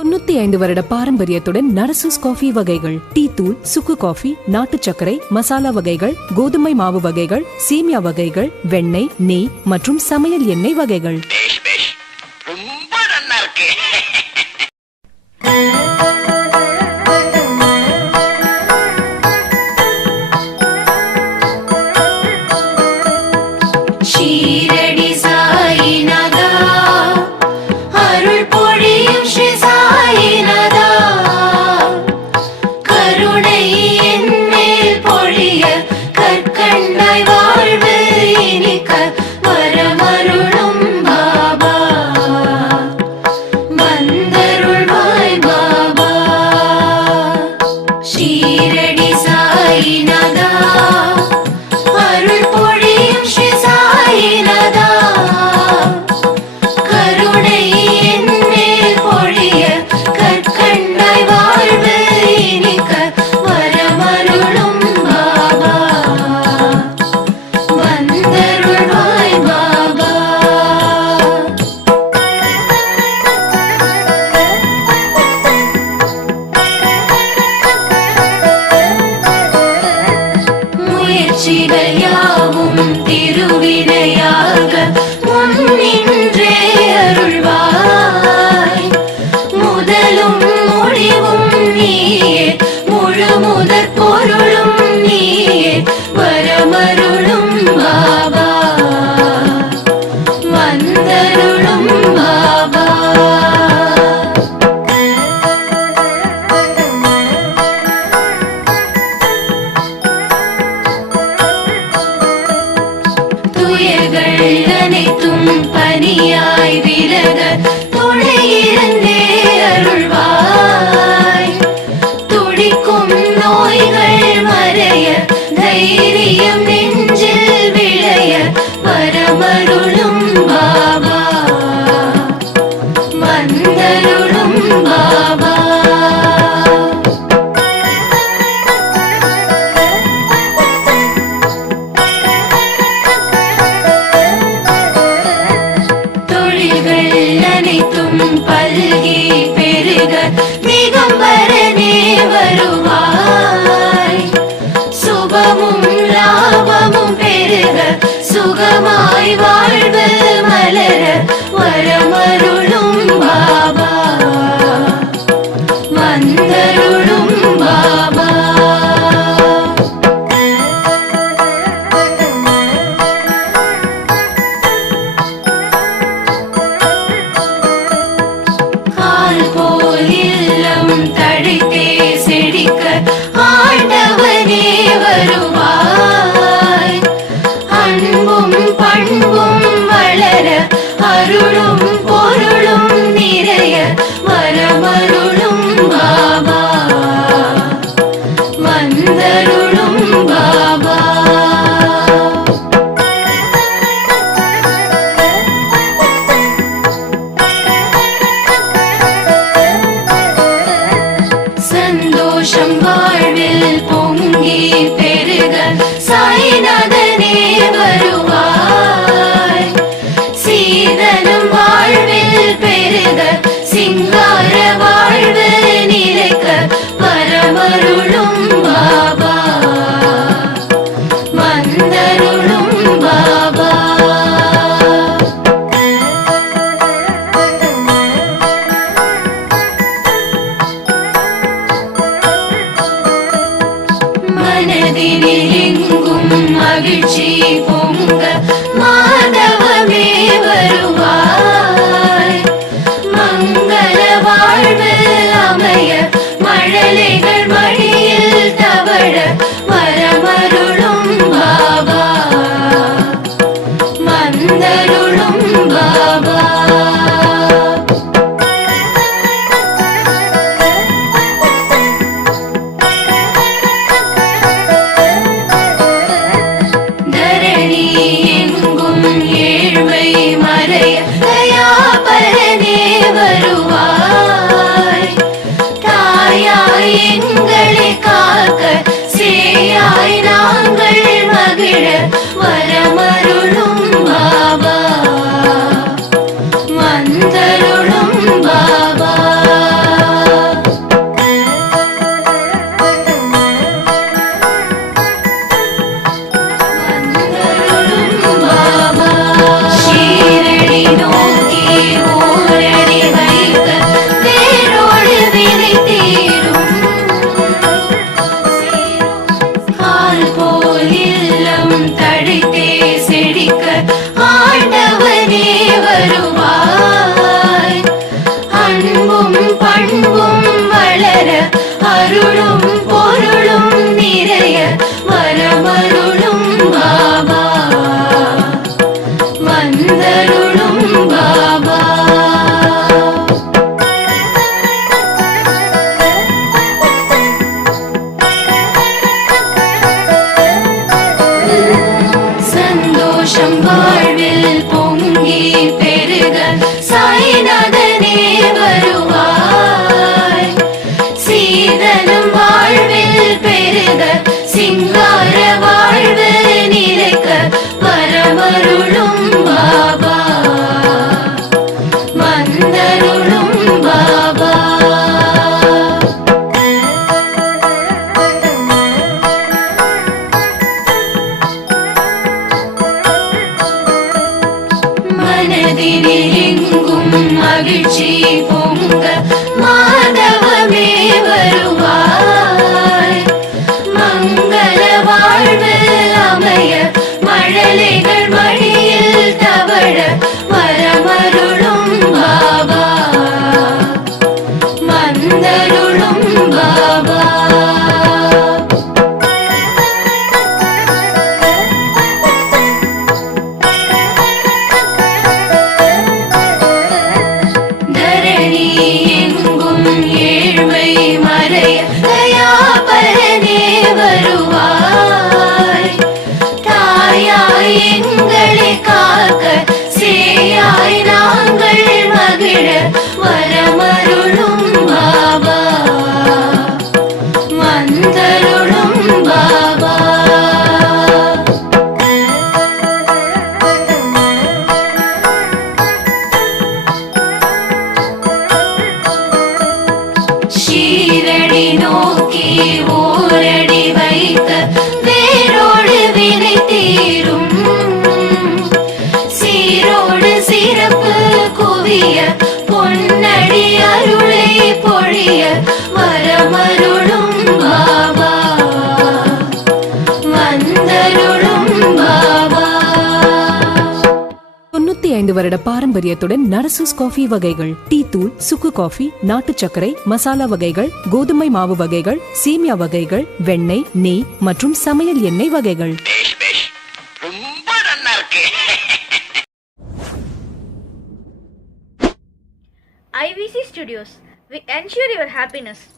தொண்ணூத்தி ஐந்து வருட பாரம்பரியத்துடன் நரசூஸ் காஃபி வகைகள் டீ தூள் சுக்கு காஃபி நாட்டு சர்க்கரை மசாலா வகைகள் கோதுமை மாவு வகைகள் சீமியா வகைகள் வெண்ணெய் நெய் மற்றும் சமையல் எண்ணெய் வகைகள். துன்பங்கள் அனைத்தும் பனியாய் விலக துணை come on. ಬರುವ மகிழ்ச்சி பொங்க மாதவமே வருவாய். மங்கள வாழ்வு அமைய காக்க சேயாய் நாங்கள் மகிழ பொழிய பொன்னடி அருளை பொழிய வரமருளும் பாபா. வந்தருளும் பாபா. தொண்ணூத்தி ஐந்து வருட பாரம்பரியத்துடன் நரசூஸ் காஃபி வகைகள் டீ தூள் சுக்கு காஃபி நாட்டு சர்க்கரை மசாலா வகைகள் கோதுமை மாவு வகைகள் சேமியா வகைகள் வெண்ணெய் நெய் மற்றும் சமையல் எண்ணெய் வகைகள். IVC Studios. We ensure your happiness.